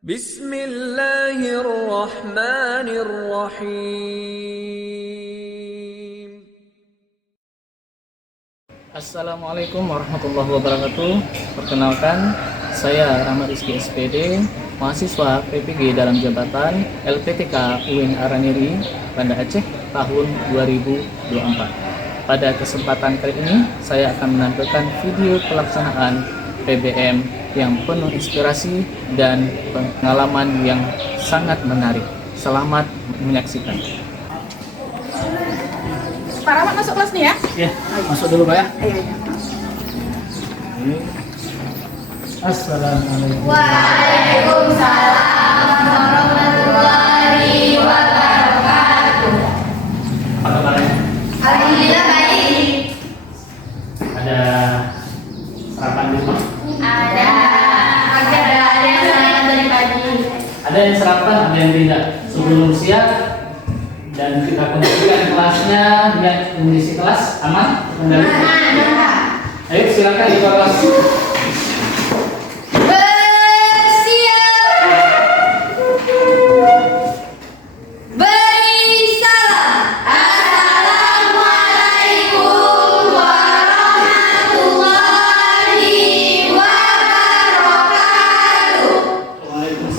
Bismillahirrahmanirrahim. Assalamualaikum warahmatullahi wabarakatuh. Perkenalkan, saya Rahmat Rizky SPD, mahasiswa PPG dalam jabatan LPTK UIN Araniri, Banda Aceh tahun 2024. Pada kesempatan kali ini, saya akan menampilkan video pelaksanaan PBM yang penuh inspirasi dan pengalaman yang sangat menarik. Selamat menyaksikan. Pak Rahmat masuk kelas nih ya? Ya, masuk dulu Pak ya. Iya. Assalamualaikum. Waalaikumsalam warahmatullahi wabarakatuh. Apa kabarnya? Alhamdulillah baik. Ada sarapan dulu? Ada yang sarapan dari pagi. Ada yang sarapan, ada yang tidak. Sebelum siap dan kita kondisikan kelasnya, lihat kondisi kelas aman, kendali. Ayo silakan di kelas.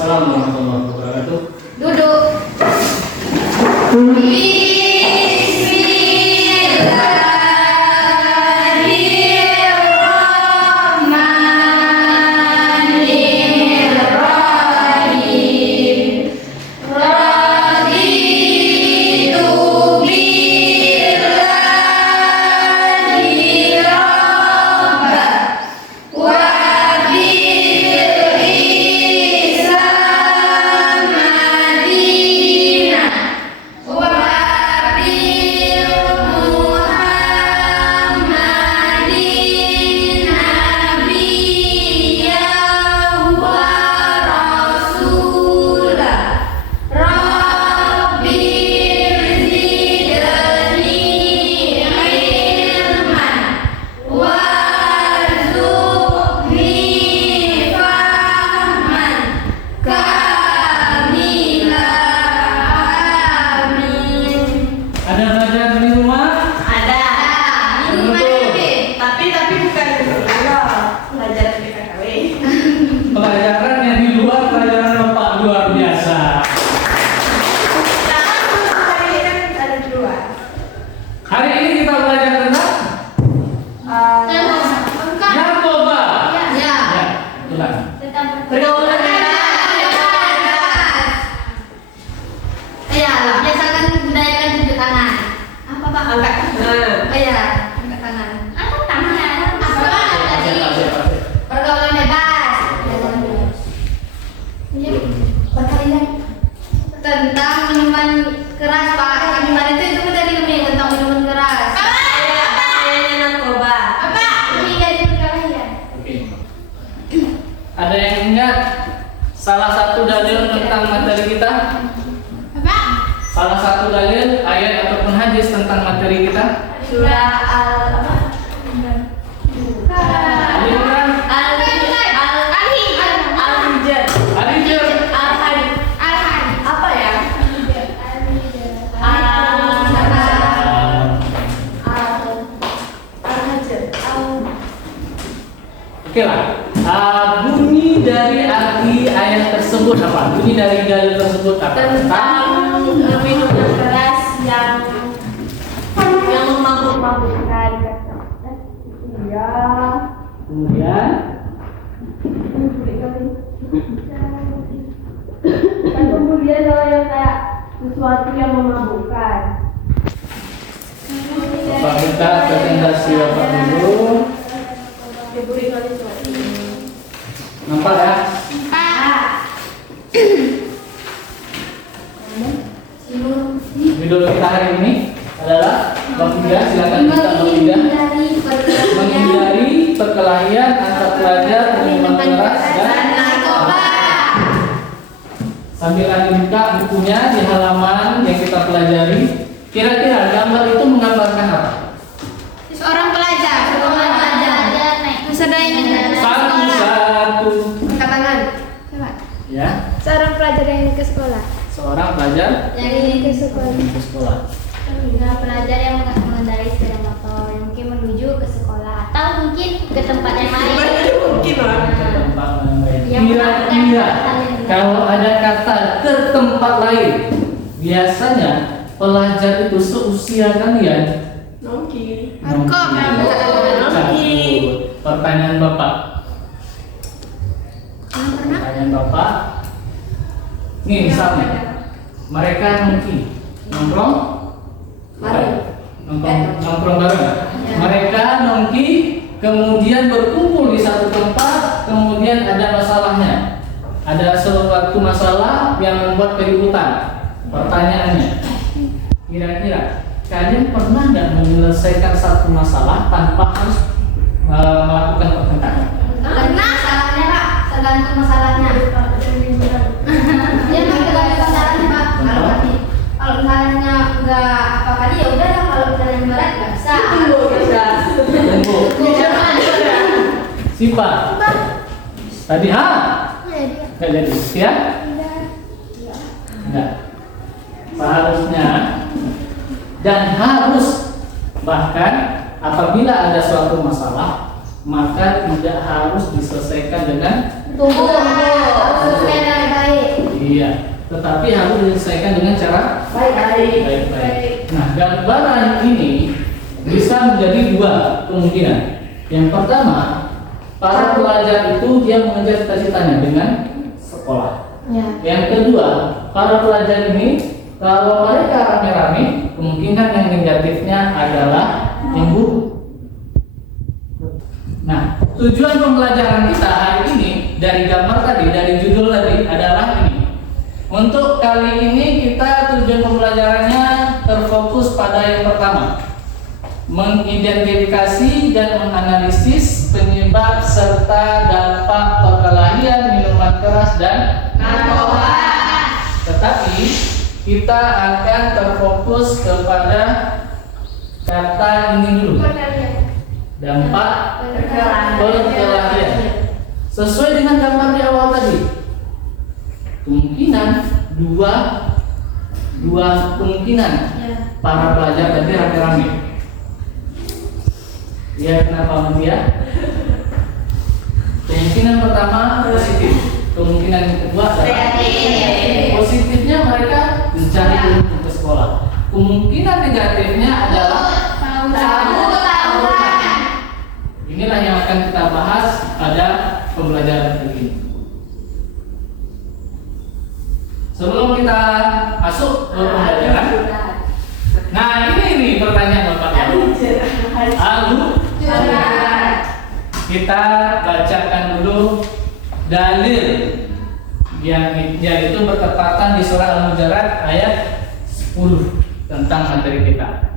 Warahmatullahi wabarakatuh. Duduk. Bismillahirrahmanirrahim. Raditu billahi rabba wa Ada belajar di rumah? Ada. Tapi bukan pelajaran BKKW. Pelajaran yang di luar, pelajaran Bapak luar biasa. Hari ini kan ada dua. Hari ini kita belajar tentang narkoba. Ya. Ya, ulang. Pergaulan ya, biasakan budayakan tunjuk tangan. Apa Pak? Angkat. Oh ya, angkat tangan. Angkat tangan. Apa tadi? Pergaulan bebas. Iya. Berkali-kali. Tentang minuman keras Pak. Minuman itu tadi kami tentang minuman keras. Kayaknya narkoba. Apa? Ini dari perkalian. Oke. Ada yang ingat salah satu dalil tentang materi kita? Apa? Salah satu dalil ayat ataupun hadis tentang materi kita? Surah Ali Imran, Al-Hijr. apa ya? Oke lah. Bunyi dari arti ayat tersebut apa? Bunyi dari dalil tersebut apa? Tentang minuman keras yang memabuk-mabukkan. Iya. Kemudian Kemudian kalau yang kayak sesuatu yang memabukkan. Bapak minta presentasi Bapak dulu. Nampak ya? Judul kita hari ini adalah Bab 3, silakan kita Bab 3. Menghindari perkelahian antar pelajar minuman keras dan narkoba. sambil buka bukunya di halaman yang kita pelajari. Kira-kira gambar itu menggambarkan apa? Seorang pelajar. Satu. Satu. Angkat tangan. Coba. Ya. Seorang pelajar yang ke sekolah. Seorang pelajar Yang ingin ke sekolah. ke sekolah. Pelajar yang mengendarai sepeda motor yang mungkin menuju ke sekolah atau mungkin ke tempat yang lain. Mungkin lah. Ke tempat lain. Yang Kira-kira kalau ada kata ke tempat lain, biasanya pelajar itu seusia kalian. Nongki. Pertanyaan Bapak. Pertanyaan Bapak. Nih misalnya, mereka nongkrong nongkrong bareng. Mereka nongki, kemudian berkumpul di satu tempat, kemudian ada masalahnya. Ada suatu masalah yang membuat keributan. Pertanyaannya, kira-kira kalian pernah nggak menyelesaikan satu masalah tanpa harus melakukan pertengkaran? Karena masalahnya Pak, tergantung masalahnya. Dia tergantung masalahnya Pak. Kalau misalnya nggak apa kali ya udah lah. Kalau misalnya berat nggak bisa. Tunggu. Siapa? Tadi nggak jadi. Ya? Enggak. Seharusnya dan harus, bahkan apabila ada suatu masalah maka tidak harus diselesaikan dengan Tunggu. Harus dengan baik. iya, tetapi harus diselesaikan dengan cara baik-baik. Nah, gambaran ini bisa menjadi dua kemungkinan. Yang pertama, para pelajar itu dia mengejar cita-citanya dengan sekolah. Ya. Yang kedua, para pelajar ini kalau mereka rame-rame, kemungkinan yang negatifnya adalah yang buruk. Nah, tujuan pembelajaran kita hari ini dari gambar tadi, dari judul tadi adalah ini. Untuk kali ini kita tujuan pembelajarannya terfokus pada yang pertama, mengidentifikasi dan menganalisis penyebab serta dampak perkelahian minuman keras dan narkoba. Tetapi kita akan terfokus kepada kata ini dulu, dampak perkelahian. Sesuai dengan gambar di awal tadi, kemungkinan dua kemungkinan para pelajar tadi rame-rame. Ya, kenapa dia? Kemungkinan pertama positif, kemungkinan yang kedua adalah positifnya mereka mencari ilmu ke sekolah. Kemungkinan negatifnya adalah tawuran. Inilah yang akan kita bahas pada pembelajaran kali ini. Sebelum kita masuk ke pembelajaran, nah ini pertanyaan Bapak. Kita bacakan dulu dalil yang yaitu bertepatan di surah Al-Hujurat ayat 10 tentang materi kita.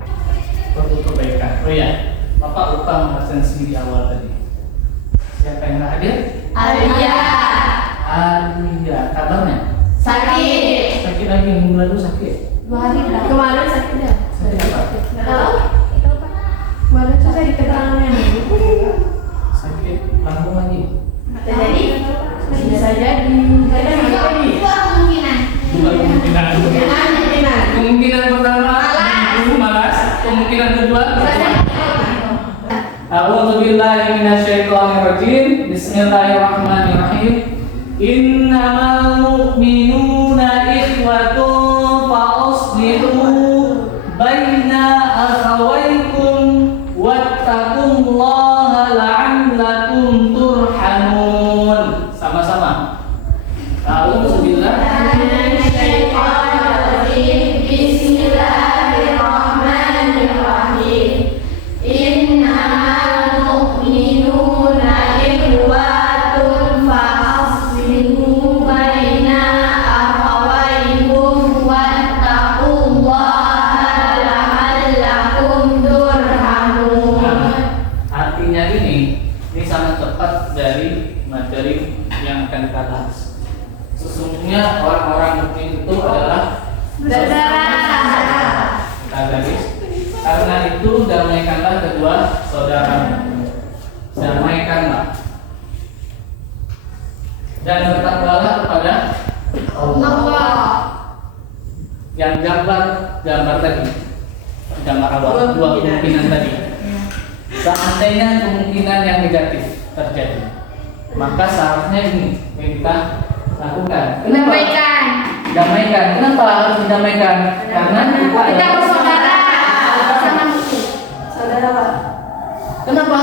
Perlu perbaikan. Oh ya, Bapak lupa mengasensi di awal tadi. Siapa yang hadir? Alia. Kabarnya? Sakit. Sakit lagi, minggu lalu sakit. 2 hari belakang. Kemarin sakit ya? Sakit apa? Nggak tahu. Kemarin susah di keterangannya. Sakit lambung lagi. Jadi Bisa jadi. dua kemungkinan. Dua kemungkinan. Kemungkinan pertama malas. Kemungkinan kedua A'udzubillahi minasyaitonirrajim. Bismillahirrahmanirrahim. Innamal mu'minuna ikhwatun fa'aslihu baina akhawaykum wattaqullaha la'allakum turhamun. Sama-sama. A'udzubillahi Bismillahirrahmanirrahim. Innamal mu'minuna ikhwatun fa'aslihu baina akhawaykum wattaqullaha la'allakum turhamun. Artinya ini sangat tepat dari materi yang akan kita bahas. Sesungguhnya orang-orang mukmin itu adalah Saudara. kita garis. Karena itu damaikanlah kedua saudaramu. Damaikanlah dan bertakwalah kepada Yang gambar tadi, gambar awal dua kemungkinan tadi. Seandainya kemungkinan yang negatif terjadi, maka seharusnya ini yang kita lakukan. Kenapa? Damaikan. Kenapa harus didamaikan? Karena Kita bersaudara sama Saudara Pak. Kenapa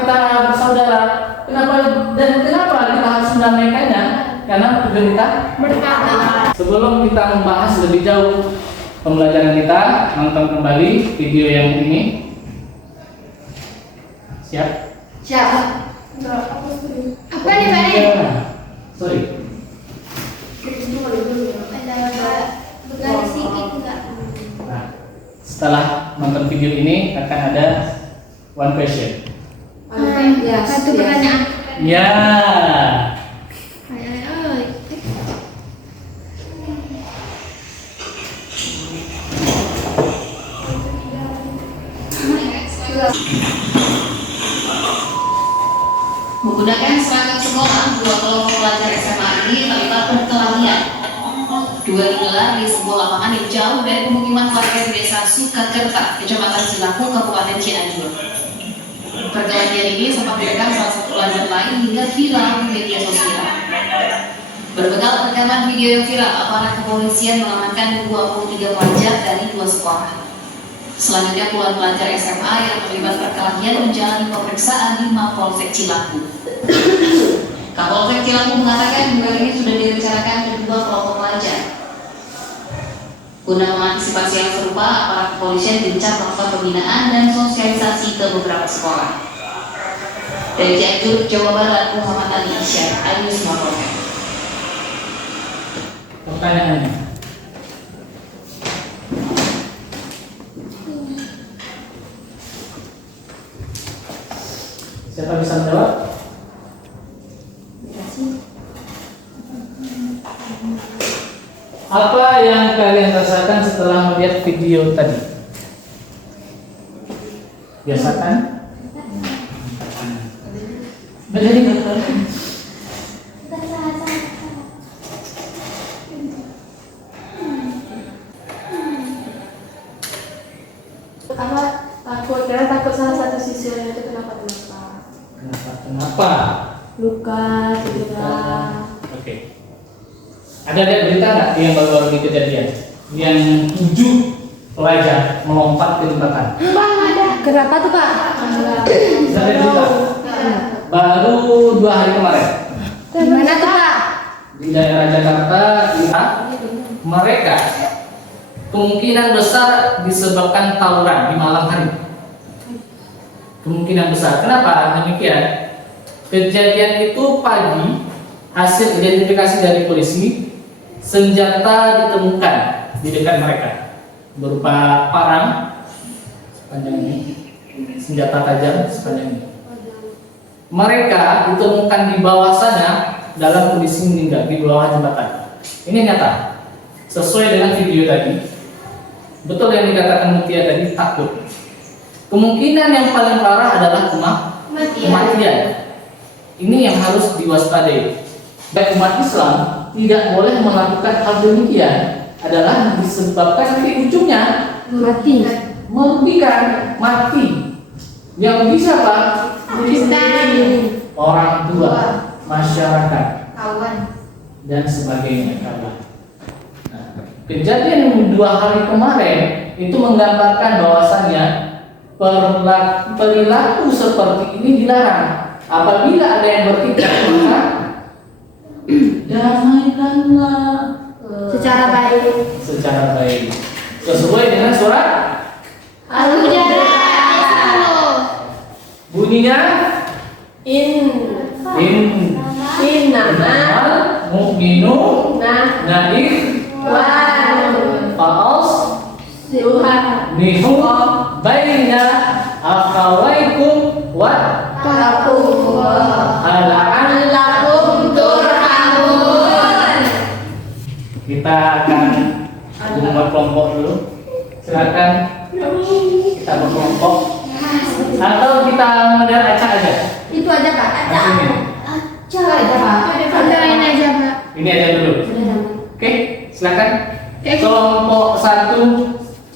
kita bersaudara? Kenapa kita harus mendamaikannya? Karena tujuan kita berkata. Sebelum kita membahas lebih jauh pembelajaran kita, nonton kembali video yang ini. Siap? Siapa? Apa nih Pak? Ya. Sorry. Ada begaris sedikit enggak? Nah, setelah nonton video ini akan ada one question. Satu pertanyaan. Ya. Menggunakan seragam sekolah, dua kelompok pelajar SMA ini terlibat perkelahian. Dua digelar di sebuah lapangan yang jauh dari pemukiman warga di desa Sukakerta, Kecamatan Cilaku, Kabupaten Cianjur. Perkelahian ini sempat direkam salah satu pelajar lain hingga viral di media sosial. Berbekal rekaman video yang viral, aparat kepolisian mengamankan 23 pelajar dari dua sekolah. Selanjutnya puluhan pelajar SMA yang terlibat perkelahian menjalani pemeriksaan di Mapolsek Cilaku. Kapolsek Cilaku mengatakan duel ini sudah direncanakan kedua kelompok pelajar. Guna mengantisipasi yang serupa, aparat kepolisian gencar melakukan pembinaan dan sosialisasi ke beberapa sekolah. Dari Cianjur, Jawa Barat, Muhammad Ali Isyar, Ayus Mapolsek. Pertanyaannya. Siapa bisa menjawab? Apa yang kalian rasakan setelah melihat video tadi? Biasakan? Menjadi Apa takut? Karena takut salah satu siswanya itu kenapa? Kenapa? Luka, cedera. Oke. Ada lihat berita nggak yang baru-baru ini kejadian? Yang 7 pelajar melompat ke jembatan. Bang ada. Kenapa tuh Pak? Ada berita. Baru 2 hari kemarin. Di mana tuh Pak? Di daerah Jakarta, mereka kemungkinan besar disebabkan tawuran di malam hari. Kemungkinan besar. Kenapa demikian? Kejadian itu pagi, hasil identifikasi dari polisi, senjata ditemukan di dekat mereka berupa parang sepanjang ini, senjata tajam sepanjang ini. Mereka ditemukan di bawah sana dalam kondisi meninggal di bawah jembatan. Ini nyata, sesuai dengan video tadi. Betul yang dikatakan Mutia tadi, takut. Kemungkinan yang paling parah adalah kematian. Ini yang harus diwaspadai. Baik umat Islam tidak boleh melakukan hal demikian, adalah disebabkan di ujungnya Mati. merugikan, mati. Yang bisa Pak, orang tua, masyarakat, Kawan. dan sebagainya. Nah, kejadian 2 hari kemarin itu menggambarkan bahwasannya perilaku seperti ini dilarang. Apabila ada yang bertindak, maka damaikanlah Secara baik. secara baik sesuai dengan surat Al-Hujurat. bunyinya Innama mu'minu nah naik fa'als Tuhan nihu baina akhawaikum wa la'allakum turhamun. kita akan membuat kelompok dulu. Silakan kita berkelompok atau kita model acak aja. Itu aja Pak. Langsung ini. Aja Pak. Udahin aja Pak. Ini aja dulu. Oke? silakan. Kelompok 1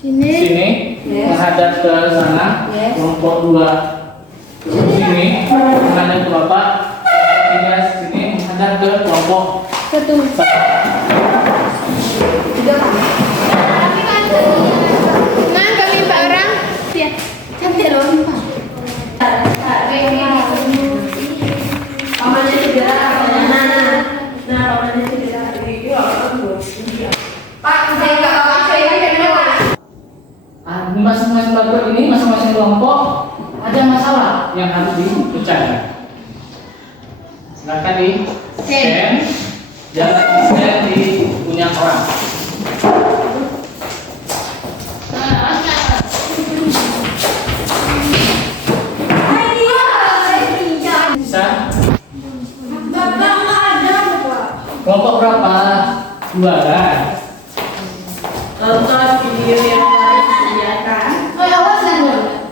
sini menghadap ke sana. Kelompok 2 sini menghadap ke Bapak. Sini menghadap ke kelompok 1. Nah, kami 4 orang. Ya. Sampai dong, Pak. Pamannya cedera, pamannya cedera. Pak, saya enggak apa-apa, saya kenapa? Masing-masing babak ini, masing-masing kelompok ada masalah yang harus dipecahkan. Silakan di scan, jangan di share di punya orang. Bisa? Kelompok berapa? 2 kan? Nonton video yang telah disediakan. Oh, awas dulu.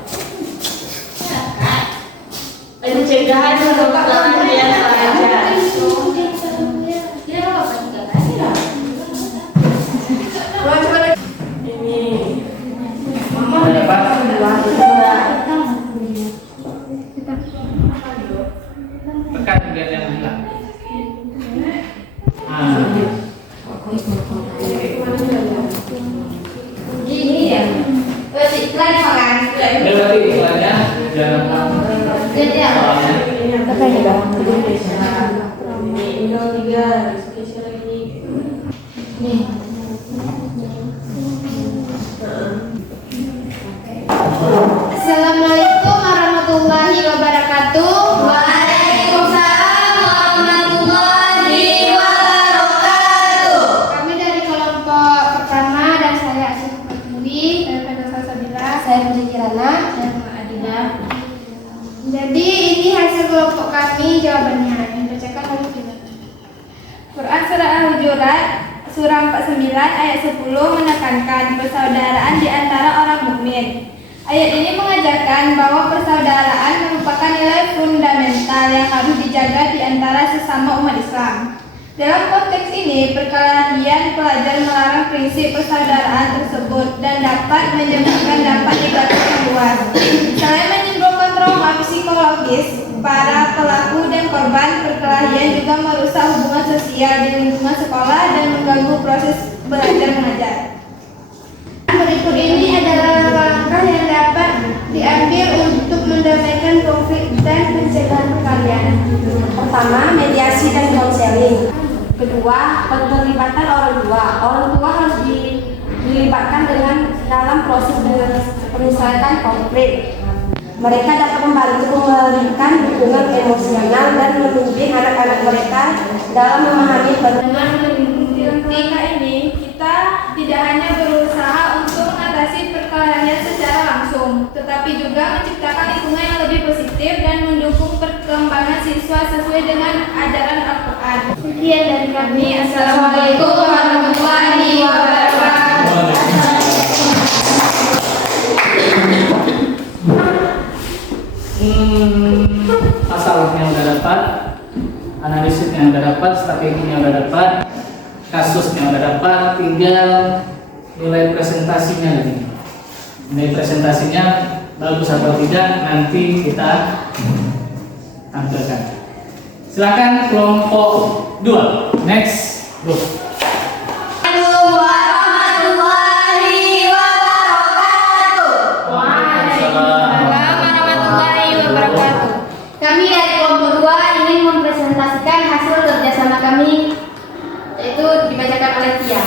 Pencegahan perkelahian pelajar. Ini. Ada apa? Tekan biar yang hilang. Ini ya. Berarti iklan makan. Berarti iklannya jangan Jadi ya. Assalamualaikum warahmatullahi wabarakatuh. Waalaikumsalam warahmatullahi wabarakatuh. Kami dari kelompok pertama dan saya Asyik Fatwi, saya Fedha Salsabila, saya Budi Kirana, saya Adina. Jadi ini hasil kelompok kami, jawabannya yang dibacakan oleh kita. Quran Surah Al-Hujurat Surah 49 ayat 10 menekankan persaudaraan di antara orang mukmin. Ayat ini mengajarkan bahwa persaudaraan merupakan nilai fundamental yang harus dijaga di antara sesama umat Islam. Dalam konteks ini, perkelahian pelajar melarang prinsip persaudaraan tersebut dan dapat menyebabkan dampak negatif yang luas. Selain menimbulkan trauma psikologis, para pelaku dan korban perkelahian juga merusak hubungan sosial di lingkungan sekolah dan mengganggu proses belajar mengajar. Berikut ini adalah langkah-langkah yang dapat diambil untuk mendamaikan konflik dan pencegahan perkelahian. Pertama, mediasi dan konseling. Kedua, keterlibatan orang tua. Orang tua harus dilibatkan dalam proses penyelesaian konflik. Mereka dapat membantu memberikan dukungan emosional dan membimbing anak-anak mereka dalam memahami Dengan langkah ini, kita tidak hanya berusaha untuk mengatasi perkelahian secara langsung, tetapi juga menciptakan lingkungan yang lebih positif dan mendukung perkembangan siswa sesuai dengan ajaran Al-Quran. Sekian dari kami. Assalamualaikum warahmatullahi wabarakatuh. Masalahnya udah dapat, analisisnya udah dapat, strateginya udah dapat, kasusnya udah dapat, tinggal nilai presentasinya lagi. Nilai presentasinya bagus atau tidak nanti kita tampilkan. Silakan kelompok 2. Next, group. Warahmatullahi wabarakatuh. Warahmatullahi wabarakatuh. Kami dari kelompok 2 ingin mempresentasikan hasil kerjasama kami, yaitu dibacakan oleh Tia.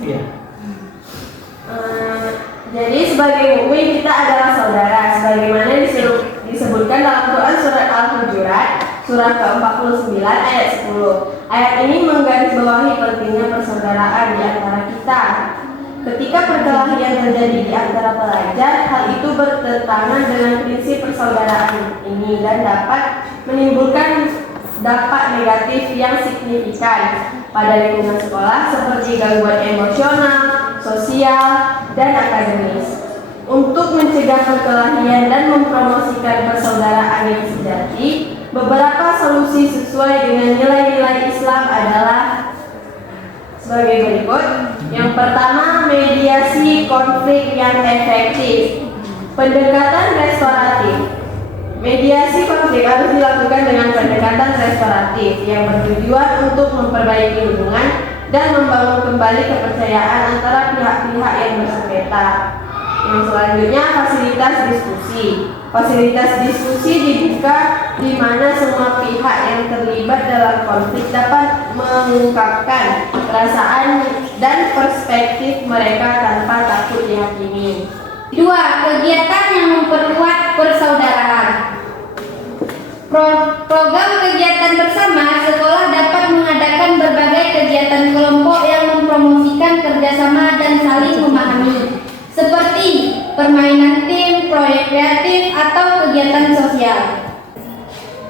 Iya. Jadi sebagai mukmin kita adalah saudara, sebagaimana disebutkan dalam Quran Surah Al-Hujurat Surah ke-49 ayat 10. Ayat ini menggarisbawahi pentingnya persaudaraan di antara kita. Ketika perkelahian terjadi di antara pelajar, hal itu bertentangan dengan prinsip persaudaraan ini dan dapat menimbulkan dampak negatif yang signifikan pada lingkungan sekolah seperti gangguan emosional, sosial, dan akademis. Untuk mencegah perkelahian dan mempromosikan persaudaraan yang sejati, beberapa solusi sesuai dengan nilai-nilai Islam adalah sebagai berikut. Yang pertama, mediasi konflik yang efektif. Pendekatan restoratif. Mediasi konflik harus dilakukan dengan pendekatan restoratif yang bertujuan untuk memperbaiki hubungan dan membangun kembali kepercayaan antara pihak-pihak yang bersengketa. Yang selanjutnya, fasilitas diskusi. Fasilitas diskusi dibuka di mana semua pihak yang terlibat dalam konflik dapat mengungkapkan perasaan dan perspektif mereka tanpa takut dihakimi. 2. Kegiatan yang memperkuat persaudaraan. Program kegiatan bersama sekolah dapat mengadakan berbagai kegiatan kelompok yang mempromosikan kerjasama dan saling memahami, seperti permainan tim, proyek kreatif, atau kegiatan sosial.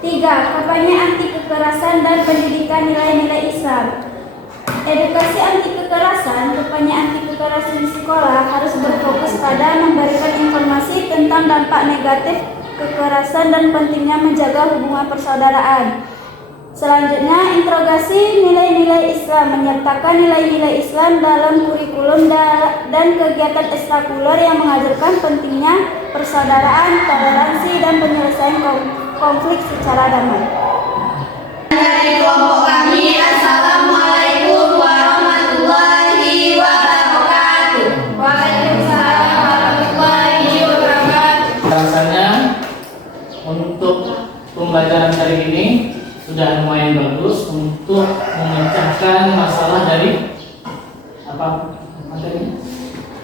3. Kampanye anti kekerasan dan pendidikan nilai-nilai Islam. Edukasi anti kekerasan, kampanye anti kekerasan di sekolah harus berfokus pada memberikan informasi tentang dampak negatif kekerasan dan pentingnya menjaga hubungan persaudaraan. Selanjutnya, interogasi nilai-nilai Islam, menyertakan nilai-nilai Islam dalam kurikulum dan kegiatan ekstrakurikuler yang mengajarkan pentingnya persaudaraan, toleransi, dan penyelesaian konflik secara damai. Dari kelompok kami, Assalamualaikum warahmatullahi wabarakatuh. Waalaikumsalam warahmatullahi wabarakatuh. Rasanya untuk pembelajaran kali ini sudah lumayan bagus untuk memecahkan masalah dari apa materi?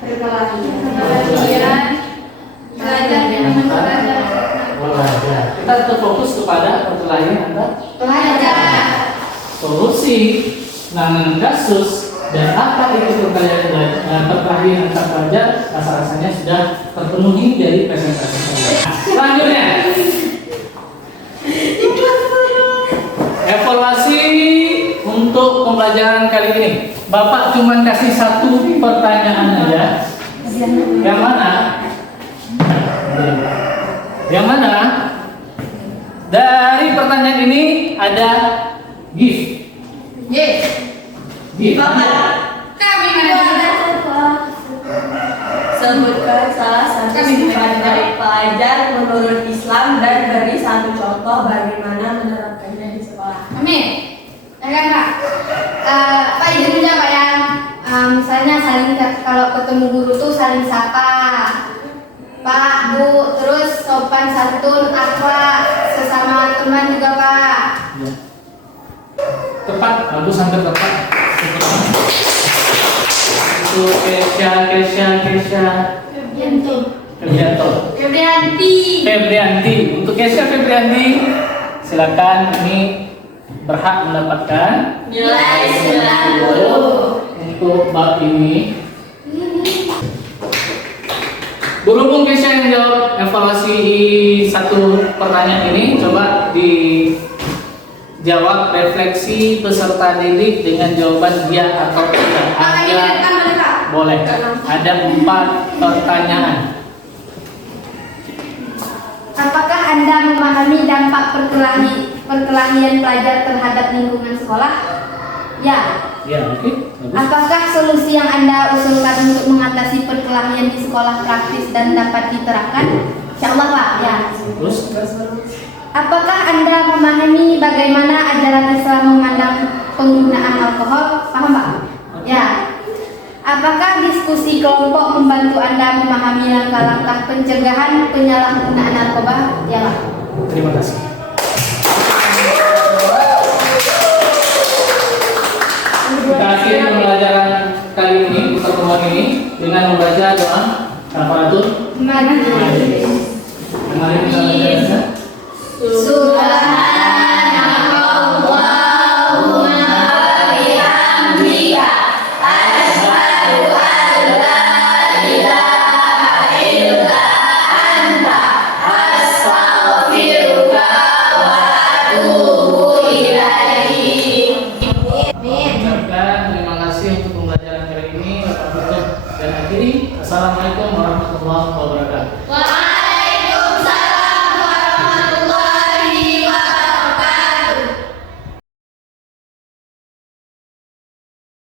Belajar Belajar. Kita terfokus kepada perkelahian antar belajar. solusi, penanganan kasus, dan apa itu perkelahian antar pelajar. Rasa-rasanya sudah terpenuhi dari presentasi saya. Selanjutnya, evaluasi untuk pembelajaran kali ini. Bapak cuma kasih satu pertanyaan aja. Yang mana? Yang mana? Dari pertanyaan ini ada gift. Gift. Kami ada. Sebutkan salah satu sifat baik pelajar menurut Islam dan beri satu contoh bagaimana menerapkannya di sekolah. Amin. Ya kan Pak? Pak izin aja Pak ya. Misalnya saling kalau ketemu guru tuh saling sapa. Pak, Bu, terus sopan santun, akhlak, sesama teman juga Pak. Ya. Tepat, bagus, hampir tepat. Itu Kesha. Febrianti. Untuk Kesha Febrianti, silakan, ini berhak mendapatkan Nilai 90. untuk bab ini. Berhubung Kesha yang jawab evaluasi satu pertanyaan ini, coba dijawab refleksi peserta didik dengan jawaban ya atau tidak. Boleh. Ada 4 pertanyaan. Apakah Anda memahami dampak perkelahian pelajar terhadap lingkungan sekolah? Ya. Ya, oke. Bagus. Apakah solusi yang Anda usulkan untuk mengatasi perkelahian di sekolah praktis dan dapat diterapkan? Insyaallah Pak, ya. Terus? Apakah Anda memahami bagaimana ajaran Islam memandang penggunaan alkohol? Paham Pak? Ya. Apakah diskusi kelompok membantu Anda memahami langkah-langkah pencegahan penyalahgunaan narkoba? Ya Pak. Terima kasih. Kita akhiri pembelajaran kali ini, pertemuan ini dengan membaca doa kafaratul majlis. Mari kita baca. Subhanakallahumma wa bihamdika asyhadu an la ilaha illa anta astaghfiruka wa atubu ilaik. Ucapkan terima kasih untuk pembelajaran kali ini. Bapak tutup dan akhiri. Assalamualaikum warahmatullahi wabarakatuh.